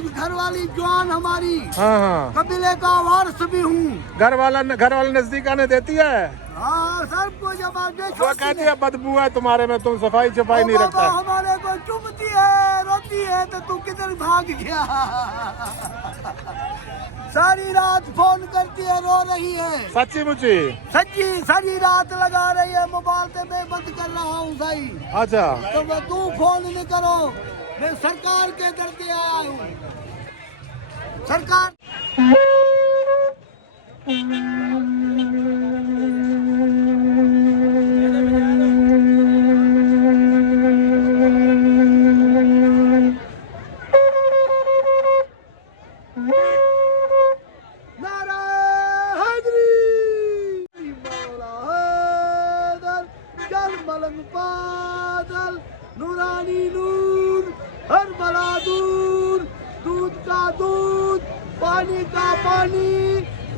घर वाली जवान हमारी। हाँ हाँ, कबीले का वारिस भी हूँ। घर वाला नजदीक आने देती है। हाँ, सबको जवाब दे वो कहती है बदबू है तुम्हारे में, तुम सफाई छफाई नहीं रखता। हमारे को चुभती है, रोती है, तो तू किधर भाग गया? सारी रात फोन करती है, रो रही है। सच्ची मुच्ची? सच्ची, सारी रात लगा रही है मोबाइल पे, मैं बंद कर रहा हूँ सही। अच्छा, तो तू फोन नहीं करो, मैं सरकार के दर पे आया हूँ। सरकार मलंग बादल नूरानी नूर, हर बला दूर, दूध का दूध, पानी का पानी,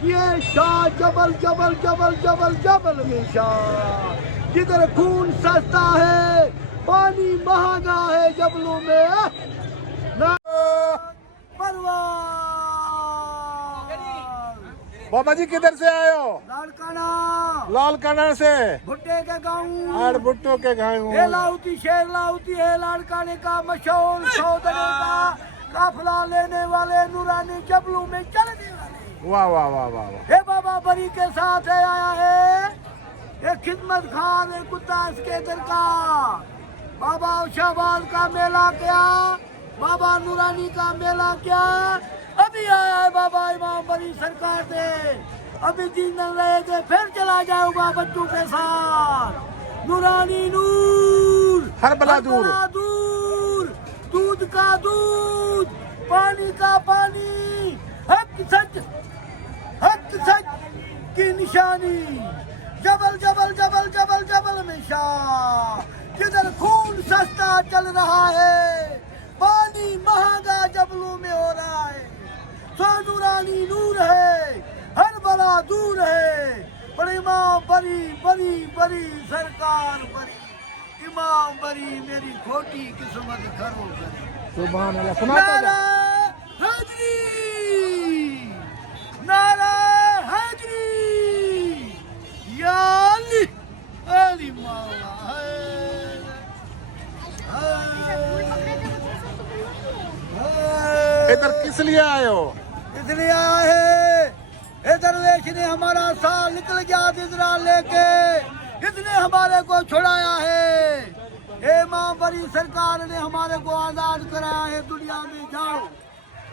ये शाह जबल जबल जबल जबल जबल में शाह। जिधर खून सस्ता है, पानी महंगा है, जबलों में बाबा जी किधर से आए हो? लालकाना से, भुट्टे के गाँव और भुट्टो के गाँव। लाउती शेर लाउती है, लाड़काने का मशहूर सौदने का काफिला लेने वाले नूरानी जबलों में चलने वाले। वाह वाह वाह वाह वाह। ये बाबा बरी के साथ है आया है, एक खिदमत खान एक कुत्ता इसके दर का। बाबा शाहबाज का मेला क्या, बाबा नूरानी का मेला क्या, अभी आया है बाबा इमाम बरी सरकार से। अभी 3 दिन रहेंगे, फिर चला जाऊंगा बच्चों के साथ। नूरानी नूर, हर बला दूर, दूध का दूध, पानी का पानी, हक सच की निशानी। जबल जबल जबल जबल जबल में शाह, जिधर खून सस्ता चल रहा है, पानी महंगा जबलों में हो रहा है। नूरानी नूर है, हर बला दूर है, पर इमाम बरी बरी बरी सरकार बरी, इमाम बरी मेरी खोटी किस्मत करो करी। सुभान अल्लाह। नारा हैदरी, नारा हैदरी, या अली अली मौला है। इधर किस लिए आए हो? इसलिए आए हैं, इधर देश ने हमारा साल निकल गया इजरा लेके, इसने हमारे को छुड़ाया है। इमाम बरी सरकार ने हमारे को आजाद कराया है। दुनिया में जाओ,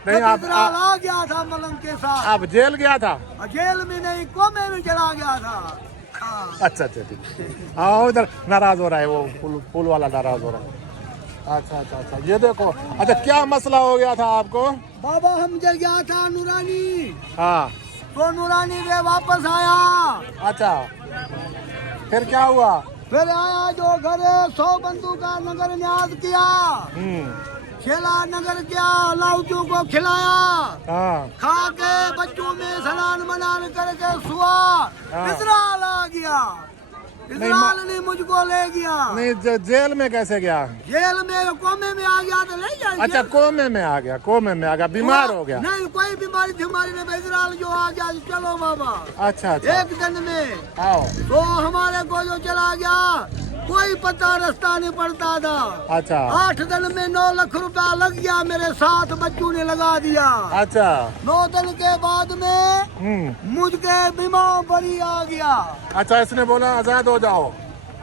नहीं आप इजरा आ गया था मलंग के साथ। आप जेल गया था? जेल में नहीं, कोमे में चला गया था। अच्छा अच्छा ठीक। हाँ उधर नाराज हो रहा है, वो पुल वाला नाराज हो रहा है। अच्छा अच्छा अच्छा, ये देखो। अच्छा क्या मसला हो गया था आपको? बाबा हम जल गया था नूरानी। हाँ, तो नूरानी में वापस आया। अच्छा, फिर क्या हुआ? फिर आया जो घर 100 बंदू का नगर न्याज किया, खेला नगर किया, लाउचू को खिलाया, हाँ, खा के बच्चों में स्नान मनान करके सुआ। इजराइल आ गया, इजराइल ने मुझको ले गया। नहीं जेल में कैसे गया? जेल में कोमे में आ गया तो ले जाएंगे। अच्छा कोमे में आ गया, कोमे में आ गया, बीमार हो गया? नहीं कोई बीमारी थी हमारी नहीं, इजराइल जो आ गया। चलो बाबा, अच्छा अच्छा, एक दिन में आओ। तो हमारे को जो चला गया, कोई पता रास्ता नहीं पड़ता था। अच्छा, 8 दिन में 9 लाख रुपया लग गया, मेरे 7 बच्चों ने लगा दिया। अच्छा, 9 दिन के बाद में मुझके बीमार बरी आ गया। अच्छा इसने बोला आजाद हो जाओ?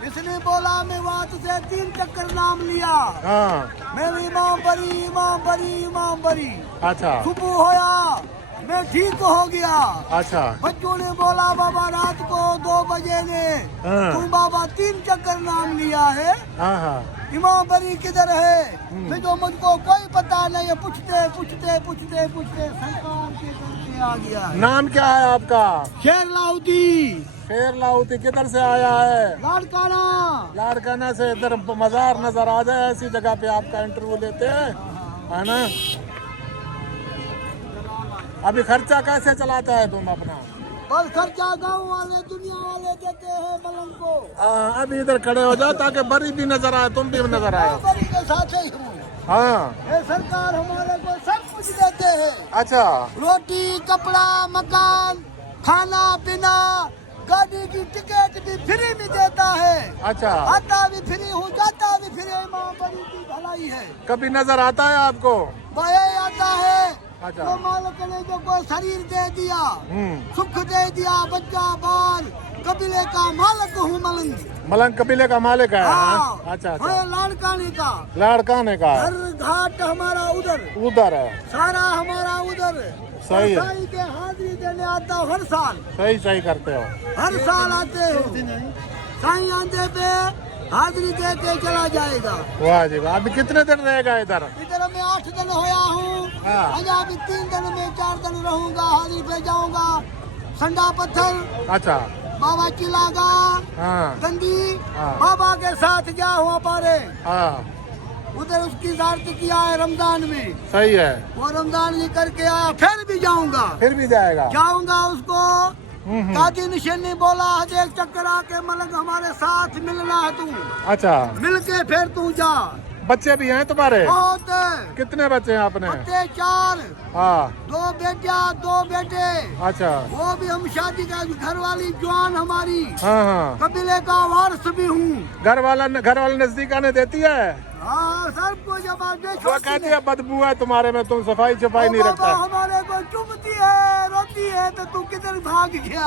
इसने बोला मैं वहाँ से 3 चक्कर नाम लिया। हाँ, मैं इमाम बरी इमाम बरी इमाम बरी। अच्छा, सुबह होया, मैं ठीक हो गया। अच्छा, बच्चों ने बोला बाबा रात को 2 बजे ने तुम बाबा 3 चक्कर नाम लिया है, हाँ हाँ, इमाम बरी किधर है? मैं जो मुझको कोई पता नहीं है, पूछते पूछते पूछते पूछते सरकार के घर पे आ गया। नाम क्या है आपका? शेर लाउती। शेर लाउती किधर से आया है? लाड़काना। लाड़काना से। इधर मजार नजर आ जाए ऐसी जगह पे आपका इंटरव्यू लेते हैं, है ना? अभी खर्चा कैसे चलाता है तुम अपना? बस खर्चा गांव वाले दुनिया वाले देते हैं मलंग को। अभी इधर खड़े हो जाओ ताकि बरी भी नजर आए, तुम भी नजर आए। बरी के साथ ही हूँ। हाँ, ये सरकार हमारे को सब कुछ हैं। अच्छा रोटी, कपड़ा, मकान, खाना पीना, गाड़ी की टिकट भी फ्री में देता है। अच्छा, आता भी फ्री हूँ, जाता भी फ्री। माँ बड़ी की भलाई है। कभी नजर आता है आपको? वह आता है। अच्छा। तो मालिक ने जो कोई शरीर दे दिया, सुख दे दिया, बच्चा बाल, कबीले का मालिक हूँ मलंग। मलंग कबीले का मालिक है? हाँ। अच्छा अच्छा, हाँ, लाड़काने का। लाड़काने का हर घाट हमारा उधर, उधर है। सारा हमारा उधर। सही है। साईं के हाजिरी देने आता हूँ हर साल। सही सही करते हो। हर साल आते हो। साईं आंदे पे हाजिरी दे के चला जाएगा। वाह जी वाह। अभी कितने दिन रहेगा इधर? इधर मैं 8 दिन होया हूँ। हाँ। अभी 3 दिन में 4 दिन रहूंगा। हाजिरी पे जाऊंगा। संडा पत्थर, अच्छा। बाबा चिलागा, हाँ गंदी, हाँ। बाबा के साथ गया हुआ पारे। हाँ उधर उसकी ज़ियारत किया है रमजान में। सही है। वो रमजान जी करके आया। फिर भी जाऊंगा। फिर भी जाएगा? जाऊंगा। उसको काजी निशानी बोला है, एक चक्कर आके मलंग हमारे साथ मिलना है तू। अच्छा, मिल के फिर तू जा। बच्चे भी हैं तुम्हारे? बहुत। कितने बच्चे हैं आपने? बच्चे 4, हाँ। 2 बेटियां 2 बेटे। अच्छा। वो भी हम शादी का घर वाली जवान हमारी। हाँ हाँ। कबीले का वारिस भी हूँ। घर वाला नजदीक आने देती है? हाँ, सबको जवाब दे वो कहती है बदबू है तुम्हारे में, तुम सफाई छफाई नहीं रखता। हमारे को चुमती है, रोती है, तो तू किधर भाग गया?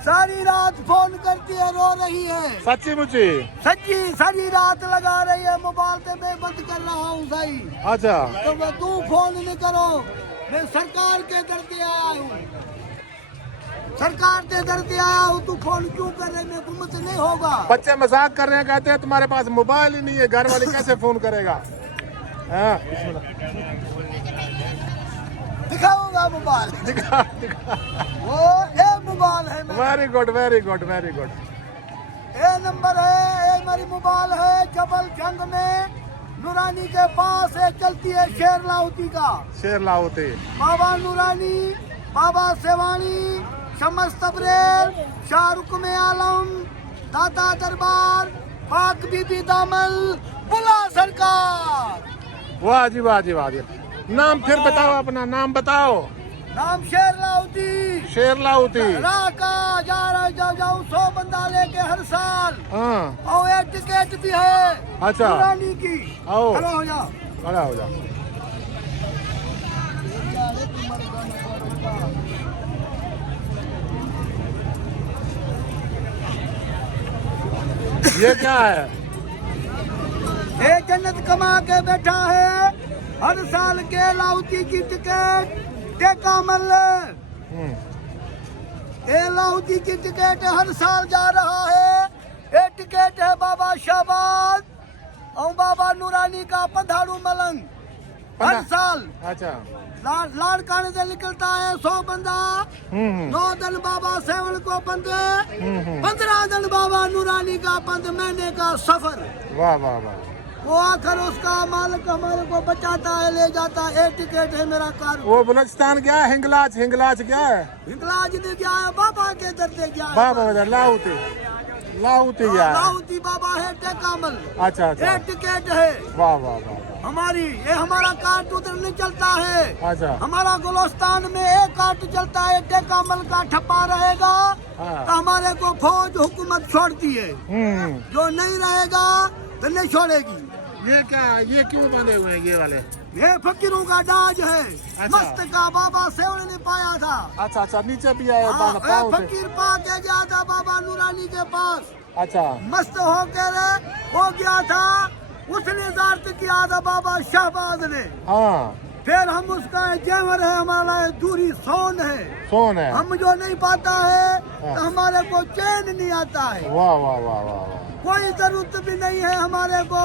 सारी रात फोन करती है, रो रही है। सच्ची मुच्ची? सच्ची, सारी रात लगा रही है। मोबाइल से मैं बंद कर रहा हूँ सही। अच्छा। तो मैं तू फोन नहीं करो। मैं सरकार के दर पे आया हूँ। सरकार के दर पे आया हूँ। तू फोन क्यों कर रहे? मेरे को मुझसे नहीं होगा। बच्चे मजाक कर रहे हैं, कहते हैं तुम्हारे पास मोबाइल ही नहीं है, घर वाले कैसे फोन करेगा? हाँ, दिखाऊंगा मोबाइल। दिखा दिखा। वो ए मोबाइल है मेरा। Very good very good very good. ए नंबर है, ए मेरी मोबाइल है। जबल जंग में नूरानी के पास है, चलती है शेर लाहौती का। शेर लाहौती। बाबा नूरानी, बाबा सेवानी, शमस तबरेर, शाहरुख में आलम, दादा दरबार, पाक बीबी दामल, बुला सरकार। वाह जी वाह जी वाह जी। नाम फिर बताओ, अपना नाम बताओ। नाम शेर लाहौती। शेर लाहौती। राह का जा रहा जाऊँ 100 बंदा लेके हर साल। हाँ। और एक टिकट भी है। अच्छा। नूरानी की। आओ। खड़ा हो जाओ। खड़ा हो जाओ। ये क्या है? ये जन्नत कमा के बैठा है। हर साल के लाहौती की टिकट टेकामल। ये लाहौती की टिकट हर साल जा रहा है। ये टिकट है बाबा शाहबाज और बाबा नूरानी का पंधाड़ू मलंग। हर साल अच्छा। लाड़काने से निकलता है 100 बंदा। 9 दिन बाबा सेवल को बंद, 15 दिन बाबा नूरानी का बंद, महीने का सफर। वाह वाह वाह। वो आकर उसका मालिक हमारे को बचाता है, ले जाता है। एक टिकट है मेरा कार। वो बलूचिस्तान क्या है? हिंगलाज हिंगलाज क्या है? हिंगलाज ने क्या है? बाबा के दर से क्या है? बाबा लाहौती। लाहौती क्या है? लाहौती बाबा है टेकामल। अच्छा अच्छा। एक टिकट है वाह वाह वाह। हमारी। ये हमारा कार्ड उधर नहीं चलता है। अच्छा। हमारा गुलिस्तान में एक कार्ड चलता है। टेकामल का ठप्पा रहेगा तो हमारे को फौज हुकूमत छोड़ती है। जो नहीं रहेगा तो नहीं छोड़ेगी। ये क्या? ये क्यों बंधे हुए हैं ये वाले? ये फकीरों का डाज है। अच्छा। मस्त का बाबा सेवड़ ने पाया था। अच्छा अच्छा, नीचे भी आया हाँ, पाँव से। फकीर पा के गया था बाबा नूरानी के पास। अच्छा। मस्त होकर हो गया था। उसने ज़ारत किया था बाबा शाहबाज ने। हाँ। फिर हम उसका जेवर है, हमारा दूरी सोन है। सोन है। हम जो नहीं पाता है तो हमारे को चैन नहीं आता है। वाह वाह वाह वाह वाह। कोई जरूरत भी नहीं है हमारे को।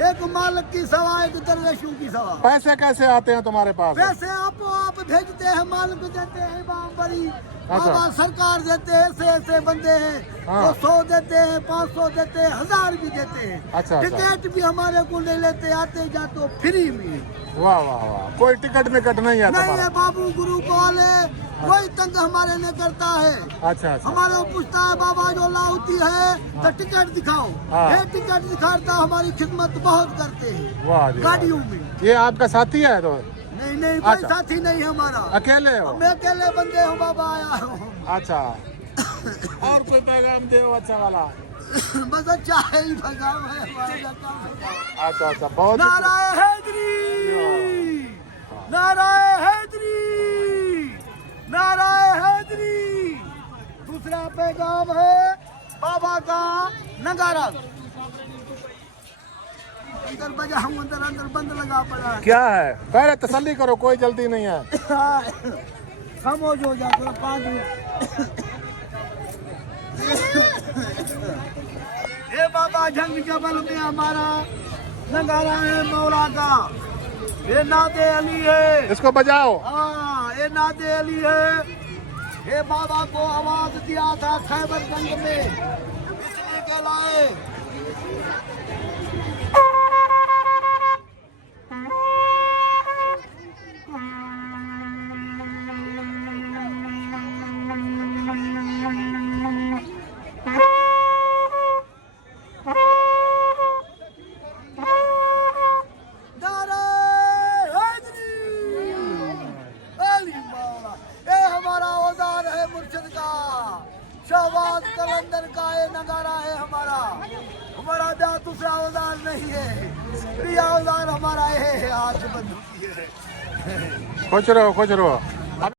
एक मालिक की सवा, एक दरवेशों की सवा। पैसे कैसे आते हैं तुम्हारे पास? पैसे आपो आप भेजते हैं, मालिक देते हैं। बड़ी अच्छा। बाबा सरकार देते हैं। ऐसे ऐसे बंदे हैं। हाँ। वो 100 देते हैं, 500 देते हैं, 1000 भी देते हैं। अच्छा, अच्छा। टिकट भी हमारे को नहीं लेते, आते जाते फ्री में। वाह वाह वाह। कोई टिकट मिकट नहीं है नहीं है तुम्हारा? बाबू, गुरु वाले कोई तंग हमारे ने करता है। अच्छा अच्छा। हमारे को पूछता है बाबा जो लाहौती है तो टिकट दिखाओ। हाँ। ये टिकट दिखाता, हमारी खिदमत बहुत करते हैं वाह जी वाह। गाड़ियों में। ये आपका साथी है तो? नहीं नहीं, कोई अच्छा। साथी नहीं हमारा, अकेले हो? मैं अकेले बंदे हूँ बाबा, आया हूँ। अच्छा। और कोई पैगाम दे अच्छा वाला? बस अच्छा है ही पैगाम है हमारा। अच्छा अच्छा, बहुत नाराए हैदरी, नाराए हैदरी, नाराए हैदरी। दूसरा पैगाम है बाबा का नगारा। अंदर बजा हूँ, अंदर अंदर बंद लगा पड़ा है। क्या है? पहले तसल्ली करो, कोई जल्दी नहीं है। खामोश हो जा थोड़ा, 5 मिनट। ये बाबा जंग जबल में हमारा नगारा है मौला का, ये नादे अली है। इसको बजाओ। हाँ, ये नादे अली है। ये बाबा को आवाज दिया था खैबरगंज में, इसलिए कहलाए। शहबाज कलंदर का ये नगारा है हमारा। हमारा ब्याह दूसरा औजार नहीं है, प्रिया औजार हमारा ये है। आज बंद है। खुश रहो खुश रहो।